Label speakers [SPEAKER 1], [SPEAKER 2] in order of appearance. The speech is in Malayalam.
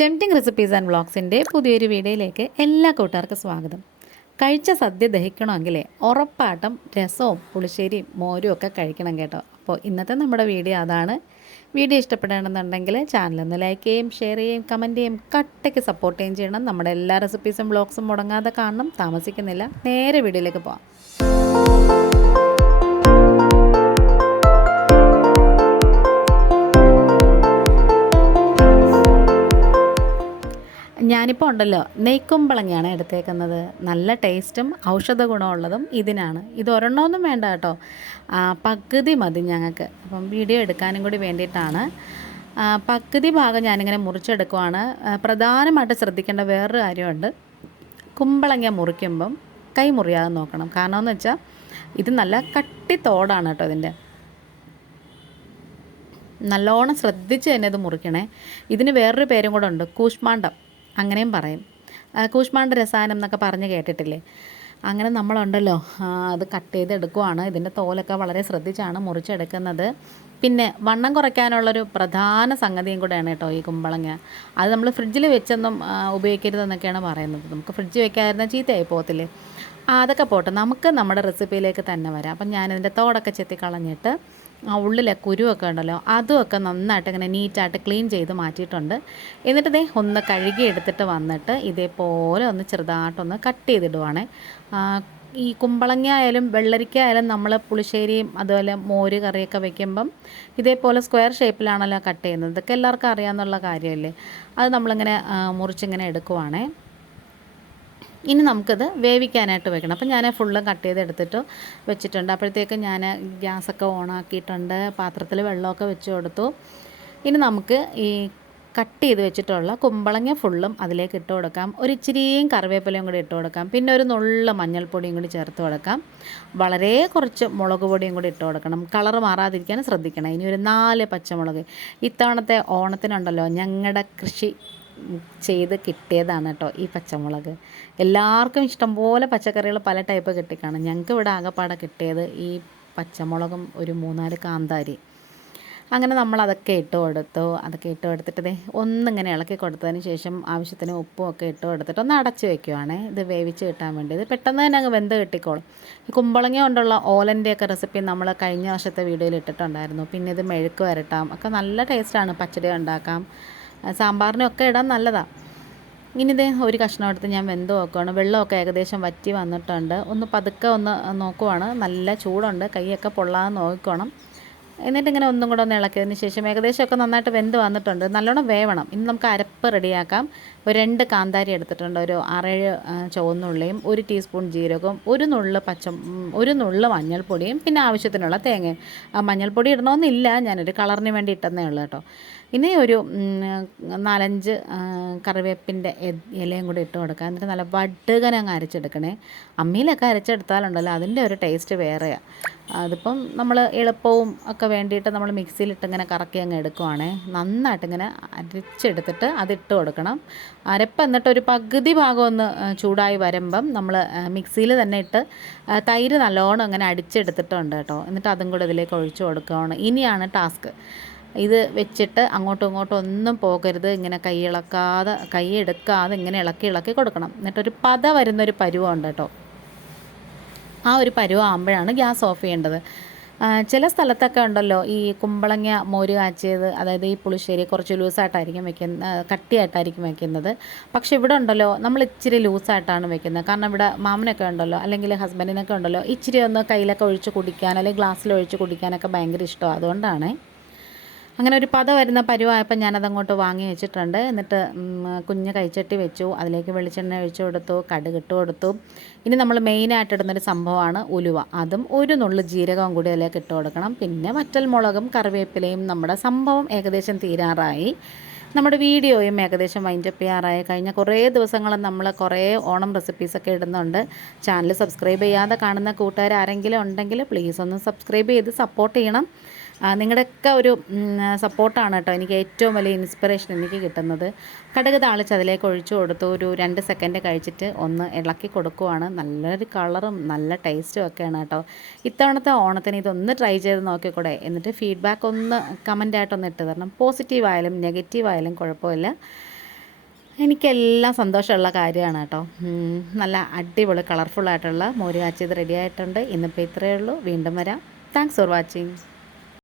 [SPEAKER 1] ടെംറ്റിംഗ് റെസിപ്പീസ് ആൻഡ് വ്ളോഗ്സിന്റെ പുതിയൊരു വീഡിയോയിലേക്ക് എല്ലാ കൂട്ടുകാർക്കും സ്വാഗതം. കഴിച്ച സദ്യ ദഹിക്കണമെങ്കിലേ ഉറപ്പായിട്ടും രസവും പുളിശ്ശേരിയും മോരും ഒക്കെ കഴിക്കണം കേട്ടോ. അപ്പോൾ ഇന്നത്തെ നമ്മുടെ വീഡിയോ അതാണ്. വീഡിയോ ഇഷ്ടപ്പെടുകയാണെന്നുണ്ടെങ്കിൽ ചാനലൊന്ന് ലൈക്ക് ചെയ്യും ഷെയർ ചെയ്യും കമന്റ് ചെയ്യും കട്ടയ്ക്ക് സപ്പോർട്ട് ചെയ്യും ചെയ്യണം. നമ്മുടെ എല്ലാ റെസിപ്പീസും വ്ളോഗ്സും മുടങ്ങാതെ കാണണം താമസിക്കുന്നില്ല. നേരെ വീഡിയോയിലേക്ക് പോകാം ഞാനിപ്പോൾ ഉണ്ടല്ലോ നെയ്ക്കുമ്പളങ്ങയാണ് എടുത്തേക്കുന്നത്. നല്ല ടേസ്റ്റും ഔഷധ ഗുണമുള്ളതും ഇതിനാണ്. ഇത് ഒരെണ്ണമൊന്നും വേണ്ട കേട്ടോ. പകുതി മതി ഞങ്ങൾക്ക്. അപ്പം വീഡിയോ എടുക്കാനും കൂടി വേണ്ടിയിട്ടാണ്. പകുതി ഭാഗം ഞാനിങ്ങനെ മുറിച്ചെടുക്കുവാണ്. പ്രധാനമായിട്ട് ശ്രദ്ധിക്കേണ്ട വേറൊരു കാര്യമുണ്ട്. കുമ്പളങ്ങ മുറിക്കുമ്പം കൈ മുറിയാതെ നോക്കണം. കാരണം എന്ന് വെച്ചാൽ ഇത് നല്ല കട്ടി തോടാണ് കേട്ടോ ഇതിന്റെ. നല്ലോണം ശ്രദ്ധിച്ച് തന്നെ ഇത് മുറിക്കണേ. ഇതിന് വേറൊരു പേരും കൂടെ ഉണ്ട്. കൂഷ്മാണ്ഡം അങ്ങനെയും പറയും. കൂഷ്മാണ്ട രസായനം എന്നൊക്കെ പറഞ്ഞ് കേട്ടിട്ടില്ലേ? അങ്ങനെ നമ്മളുണ്ടല്ലോ. അത് കട്ട് ചെയ്തെടുക്കുവാണ് ഇതിന്റെ തോലൊക്കെ വളരെ ശ്രദ്ധിച്ചാണ് മുറിച്ചെടുക്കുന്നത്. പിന്നെ വണ്ണം കുറയ്ക്കാനുള്ളൊരു പ്രധാന സംഗതിയും കൂടെയാണ് കേട്ടോ ഈ കുമ്പളങ്ങ. അത് നമ്മൾ ഫ്രിഡ്ജിൽ വെച്ചൊന്നും ഉപയോഗിക്കരുതെന്നൊക്കെയാണ് പറയുന്നത്. നമുക്ക് ഫ്രിഡ്ജ് വെക്കാതിരുന്ന ചീത്തയായി പോകത്തില്ലേ? അതൊക്കെ പോട്ടെ. നമുക്ക് നമ്മുടെ റെസിപ്പിയിലേക്ക് തന്നെ വരാം. അപ്പം ഞാനിതിന്റെ തോടൊക്കെ ചെത്തി കളഞ്ഞിട്ട് ആ ഉള്ളിലെ കുരുവൊക്കെ ഉണ്ടല്ലോ അതുമൊക്കെ നന്നായിട്ട് ഇങ്ങനെ നീറ്റായിട്ട് ക്ലീൻ ചെയ്ത് മാറ്റിയിട്ടുണ്ട്. എന്നിട്ട് ഇതേ ഒന്ന് കഴുകി എടുത്തിട്ട് വന്നിട്ട് ഇതേപോലെ ഒന്ന് ചെറുതായിട്ടൊന്ന് കട്ട് ചെയ്തിടുവാണേ. ഈ കുമ്പളങ്ങ ആയാലും വെള്ളരിക്ക ആയാലും നമ്മൾ പുളിശ്ശേരിയും അതുപോലെ മോര് കറിയൊക്കെ വെക്കുമ്പം ഇതേപോലെ സ്ക്വയർ ഷേപ്പിലാണല്ലോ കട്ട് ചെയ്യുന്നത്. ഇതൊക്കെ എല്ലാവർക്കും അറിയാമെന്നുള്ള കാര്യമല്ലേ? അത് നമ്മളിങ്ങനെ മുറിച്ചിങ്ങനെ എടുക്കുവാണേ. ഇനി നമുക്കത് വേവിക്കാനായിട്ട് വെക്കണം. അപ്പം ഞാൻ ഫുള്ള് കട്ട് ചെയ്ത് എടുത്തിട്ട് വെച്ചിട്ടുണ്ട്. അപ്പോഴത്തേക്ക് ഞാൻ ഗ്യാസൊക്കെ ഓണാക്കിയിട്ടുണ്ട്. പാത്രത്തിൽ വെള്ളമൊക്കെ വെച്ച് കൊടുത്തു. ഇനി നമുക്ക് ഈ കട്ട് ചെയ്ത് വെച്ചിട്ടുള്ള കുമ്പളങ്ങ ഫുള്ളും അതിലേക്ക് ഇട്ട് കൊടുക്കാം. ഒരു ഇച്ചിരിയും കറിവേപ്പിലയും കൂടി ഇട്ട് കൊടുക്കാം. പിന്നെ ഒരു നുള്ള മഞ്ഞൾപ്പൊടിയും കൂടി ചേർത്ത് കൊടുക്കാം. വളരെ കുറച്ച് മുളക് പൊടിയും കൂടി ഇട്ട് കൊടുക്കണം. കളർ മാറാതിരിക്കാൻ ശ്രദ്ധിക്കണം. ഇനി ഒരു നാല് പച്ചമുളക്. ഇത്തവണത്തെ ഓണത്തിനുണ്ടല്ലോ ഞങ്ങളുടെ കൃഷി ചെയ്ത് കിട്ടിയതാണ് കേട്ടോ ഈ പച്ചമുളക്. എല്ലാവർക്കും ഇഷ്ടംപോലെ പച്ചക്കറികൾ പല ടൈപ്പ് കിട്ടിക്കാണും. ഞങ്ങൾക്ക് ഇവിടെ ആകെപ്പാടെ കിട്ടിയത് ഈ പച്ചമുളകും ഒരു മൂന്നാൽ കാന്താരി. അങ്ങനെ നമ്മൾ അതൊക്കെ ഇട്ട് കൊടുത്തു. അതൊക്കെ ഇട്ട് കൊടുത്തിട്ട് ഒന്നിങ്ങനെ ഇളക്കി കൊടുത്തതിന് ശേഷം ആവശ്യത്തിന് ഉപ്പും ഒക്കെ ഇട്ട് കൊടുത്തിട്ട് ഒന്ന് അടച്ച് വെക്കുവാണേ. ഇത് വേവിച്ച് കിട്ടാൻ വേണ്ടി. ഇത് പെട്ടെന്ന് തന്നെ അങ്ങ് വെന്ത് കിട്ടിക്കോളും. ഈ കുമ്പളങ്ങ കൊണ്ടുള്ള ഓലന്റെയൊക്കെ റെസിപ്പി നമ്മൾ കഴിഞ്ഞ വർഷത്തെ വീഡിയോയിൽ ഇട്ടിട്ടുണ്ടായിരുന്നു. പിന്നെ ഇത് മെഴുക്ക് വരട്ടാം. ഒക്കെ നല്ല ടേസ്റ്റാണ്. പച്ചടി ഉണ്ടാക്കാം. സാമ്പാറിനൊക്കെ ഇടാൻ നല്ലതാണ് ഇനി ഇത് ഒരു കഷ്ണം എടുത്ത് ഞാൻ വെന്ത് നോക്കുകയാണ് വെള്ളമൊക്കെ ഏകദേശം വറ്റി വന്നിട്ടുണ്ട്. ഒന്ന് പതുക്കെ ഒന്ന് നോക്കുവാണ്. നല്ല ചൂടുണ്ട്. കൈയൊക്കെ പൊള്ളാതെ നോക്കണം എന്നിട്ട് ഇങ്ങനെ ഒന്നും കൂടെ ഒന്ന് ഇളക്കിയതിന് ശേഷം ഏകദേശമൊക്കെ നന്നായിട്ട് വെന്ത് വന്നിട്ടുണ്ട്. നല്ലോണം വേവണം. ഇനി നമുക്ക് അരപ്പ് റെഡിയാക്കാം. ഒരു രണ്ട് കാന്താരി എടുത്തിട്ടുണ്ട്. ഒരു ആറേഴ് ചുവന്നുള്ളിയും ഒരു ടീസ്പൂൺ ജീരകവും ഒരു നുള്ള് പച്ച ഒരു നുള്ള് മഞ്ഞൾപ്പൊടിയും പിന്നെ ആവശ്യത്തിനുള്ള തേങ്ങയും. മഞ്ഞൾപ്പൊടി ഇടണമെന്നില്ല ഞാനൊരു കളറിന് വേണ്ടി ഇട്ടെന്നേ ഉള്ളൂ കേട്ടോ. ഇനി ഒരു നാലഞ്ച് കറിവേപ്പിന്റെ ഇലയും കൂടി ഇട്ട് കൊടുക്കുക എന്നിട്ട് നല്ല വടുകനെ അങ്ങ് അരച്ചെടുക്കണേ. അമ്മിയിലൊക്കെ അരച്ചെടുത്താലുണ്ടല്ലോ അതിന്റെ ഒരു ടേസ്റ്റ് വേറെയാണ് അതിപ്പം നമ്മൾ എളുപ്പവും ഒക്കെ വേണ്ടിയിട്ട് നമ്മൾ മിക്സിയിലിട്ട് ഇങ്ങനെ കറക്കി അങ്ങ് എടുക്കുവാണേ. നന്നായിട്ട് ഇങ്ങനെ അരച്ചെടുത്തിട്ട് അതിട്ട് കൊടുക്കണം. അരപ്പ് എന്നിട്ട് ഒരു പകുതി ഭാഗം ഒന്ന് ചൂടായി വരുമ്പം നമ്മൾ മിക്സിയിൽ തന്നെ ഇട്ട് തൈര് നല്ലോണം അങ്ങനെ അടിച്ചെടുത്തിട്ടുണ്ട് കേട്ടോ. എന്നിട്ട് അതും കൂടെ ഇതിലേക്ക് ഒഴിച്ചു കൊടുക്കുകയാണ്. ഇനിയാണ് ടാസ്ക്. ഇത് വെച്ചിട്ട് അങ്ങോട്ടും ഇങ്ങോട്ടും ഒന്നും പോകരുത്. ഇങ്ങനെ കൈ ഇളക്കാതെ കൈ എടുക്കാതെ ഇങ്ങനെ ഇളക്കി ഇളക്കി കൊടുക്കണം. എന്നിട്ടൊരു പത വരുന്നൊരു പരുവമുണ്ട് കേട്ടോ. ആ ഒരു പരുവാകുമ്പോഴാണ് ഗ്യാസ് ഓഫ് ചെയ്യേണ്ടത്. ചില സ്ഥലത്തൊക്കെ ഉണ്ടല്ലോ ഈ കുമ്പളങ്ങ മോര് കാച്ചിയത് അതായത് ഈ പുളിശ്ശേരി കുറച്ച് ലൂസായിട്ടായിരിക്കും വെക്കുന്ന കട്ടിയായിട്ടായിരിക്കും വെക്കുന്നത്. പക്ഷെ ഇവിടെ ഉണ്ടല്ലോ നമ്മൾ ഇച്ചിരി ലൂസായിട്ടാണ് വെക്കുന്നത്. കാരണം ഇവിടെ മാമനൊക്കെ ഉണ്ടല്ലോ അല്ലെങ്കിൽ ഹസ്ബൻഡിനൊക്കെ ഉണ്ടല്ലോ ഇച്ചിരി ഒന്ന് കയ്യിലൊക്കെ ഒഴിച്ച് കുടിക്കാൻ അല്ലെങ്കിൽ ഗ്ലാസ്സിൽ ഒഴിച്ച് കുടിക്കാനൊക്കെ ഭയങ്കര ഇഷ്ടമാണ് അതുകൊണ്ടാണ് അങ്ങനെ ഒരു പത വരുന്ന പരുവായപ്പോൾ ഞാനതങ്ങോട്ട് വാങ്ങി വെച്ചിട്ടുണ്ട്. എന്നിട്ട് കുഞ്ഞ് കൈച്ചട്ടി വെച്ചു. അതിലേക്ക് വെളിച്ചെണ്ണ ഒഴിച്ചു കൊടുത്തു കടുക് ഇട്ട് കൊടുത്തു. ഇനി നമ്മൾ മെയിനായിട്ട് ഇടുന്നൊരു സംഭവമാണ് ഉലുവ. അതും ഒരു നുള്ളു ജീരകവും കൂടി അതിലേക്ക് ഇട്ട് കൊടുക്കണം. പിന്നെ വറ്റൽമുളകും കറിവേപ്പിലയും നമ്മുടെ സംഭവം ഏകദേശം തീരാറായി. നമ്മുടെ വീഡിയോയും ഏകദേശം വൈൻഡപ്പ് ചെയ്യാറായി. കഴിഞ്ഞ കുറേ ദിവസങ്ങൾ നമ്മൾ കുറേ ഓണം റെസിപ്പീസൊക്കെ ഇടുന്നുണ്ട്. ചാനൽ സബ്സ്ക്രൈബ് ചെയ്യാതെ കാണുന്ന കൂട്ടുകാർ ആരെങ്കിലും ഉണ്ടെങ്കിൽ പ്ലീസ് ഒന്ന് സബ്സ്ക്രൈബ് ചെയ്ത് സപ്പോർട്ട് ചെയ്യണം. നിങ്ങളുടെയൊക്കെ ഒരു സപ്പോർട്ടാണ് കേട്ടോ എനിക്ക് ഏറ്റവും വലിയ ഇൻസ്പിറേഷൻ എനിക്ക് കിട്ടുന്നത്. കടുക് താളിച്ച് അതിലേക്ക് ഒഴിച്ചു കൊടുത്തു ഒരു രണ്ട് സെക്കൻഡ് കഴിച്ചിട്ട് ഒന്ന് ഇളക്കി കൊടുക്കുവാണ്. നല്ലൊരു കളറും നല്ല ടേസ്റ്റും ഒക്കെയാണ് കേട്ടോ. ഇത്തവണത്തെ ഓണത്തിന് ഇതൊന്ന് ട്രൈ ചെയ്ത് നോക്കിക്കൂടെ? എന്നിട്ട് ഫീഡ്ബാക്ക് ഒന്ന് കമന്റായിട്ടൊന്ന് ഇട്ട് തരണം. പോസിറ്റീവായാലും നെഗറ്റീവായാലും കുഴപ്പമില്ല. എനിക്കെല്ലാം സന്തോഷമുള്ള കാര്യമാണ് കേട്ടോ. നല്ല അടിപൊളി കളർഫുള്ളായിട്ടുള്ള മോര് കാച്ചിയത് റെഡി ആയിട്ടുണ്ട്. ഇന്നിപ്പോൾ ഇത്രയേ ഉള്ളൂ. വീണ്ടും വരാം. Thanks for watching